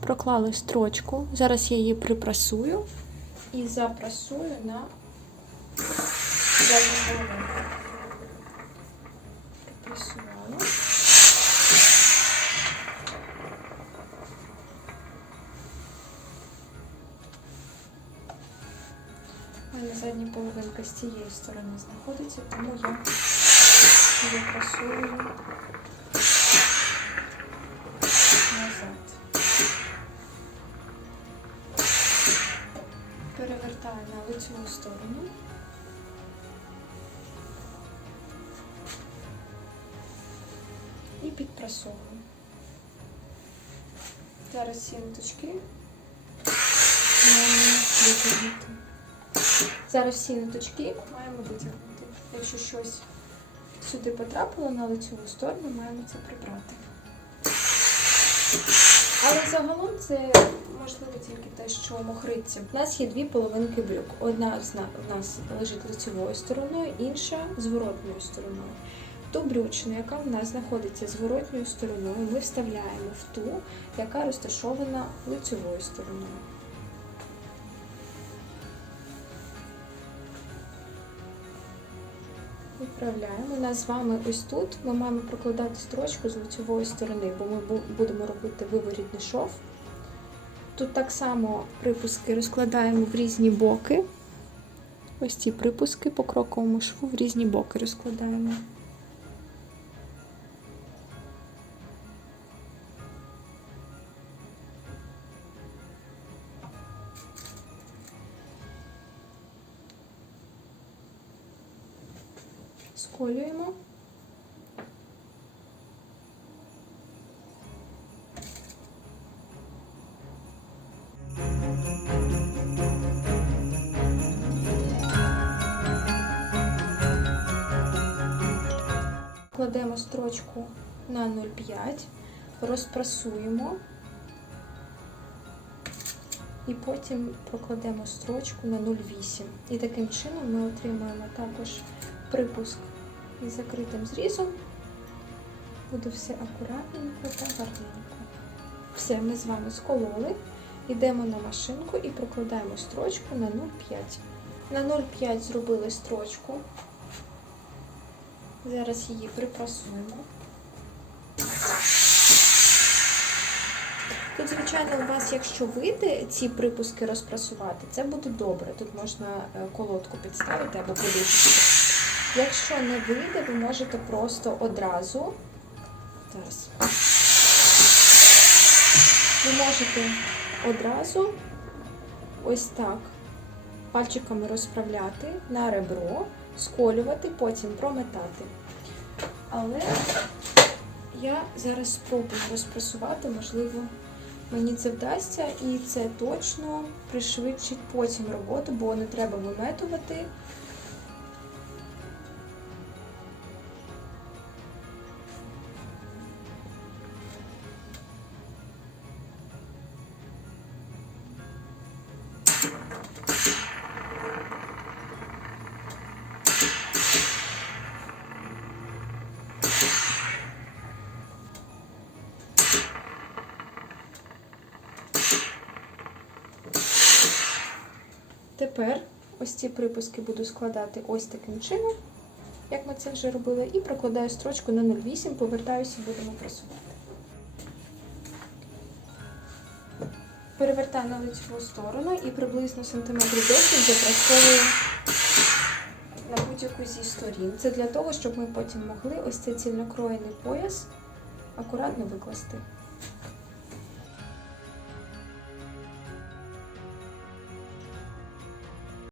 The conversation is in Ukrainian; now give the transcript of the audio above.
проклали строчку. Зараз я її припрасую і запрасую на задню половинку. Припрасувала. У мене задня половинка з цієї сторони знаходиться, тому я запрасую Перевертаю на лицеву сторону. І підпрасовую. Зараз витягнути. Зараз всі ниточки маємо витягнути. Якщо щось сюди потрапило на лицеву сторону, маємо це прибрати. Але загалом це можливо тільки те, що мохриться. У нас є дві половинки брюк. Одна в нас лежить лицевою стороною, інша зворотною стороною. Ту брючну, яка в нас знаходиться зворотньою стороною, ми вставляємо в ту, яка розташована лицевою стороною. Відправляємо. У нас з вами ось тут. Ми маємо прокладати строчку з лицевої сторони, бо ми будемо робити виворітний шов. Тут так само припуски розкладаємо в різні боки. Ось ці припуски по кроковому шву в різні боки розкладаємо. Сколюємо. Кладемо строчку на 0,5, розпрасуємо і потім прокладемо строчку на 0,8. І таким чином ми отримаємо також припуск із закритим зрізом. Буде все акуратненько та гарненько. Все, ми з вами скололи. Йдемо на машинку і прокладаємо строчку на 0,5. На 0,5 зробили строчку. Зараз її припрасуємо. Тут, звичайно, у вас, якщо вийде ці припуски розпрасувати, це буде добре. Тут можна е, колодку підставити або подушку. Якщо не вийде, ви можете просто одразу. Зараз. Ви можете одразу ось так пальчиками розправляти на ребро, сколювати, потім прометати. Але я зараз спробую розпресувати, можливо, мені це вдасться, і це точно пришвидшить потім роботу, бо не треба виметувати. Тепер ось ці припуски буду складати ось таким чином, як ми це вже робили, і прокладаю строчку на 0,8, повертаюся, будемо прасувати. Перевертаю на лицеву сторону і приблизно сантиметрів 10 запрасовую на будь-яку зі сторін. Це для того, щоб ми потім могли ось цей цільнокроєний пояс акуратно викласти.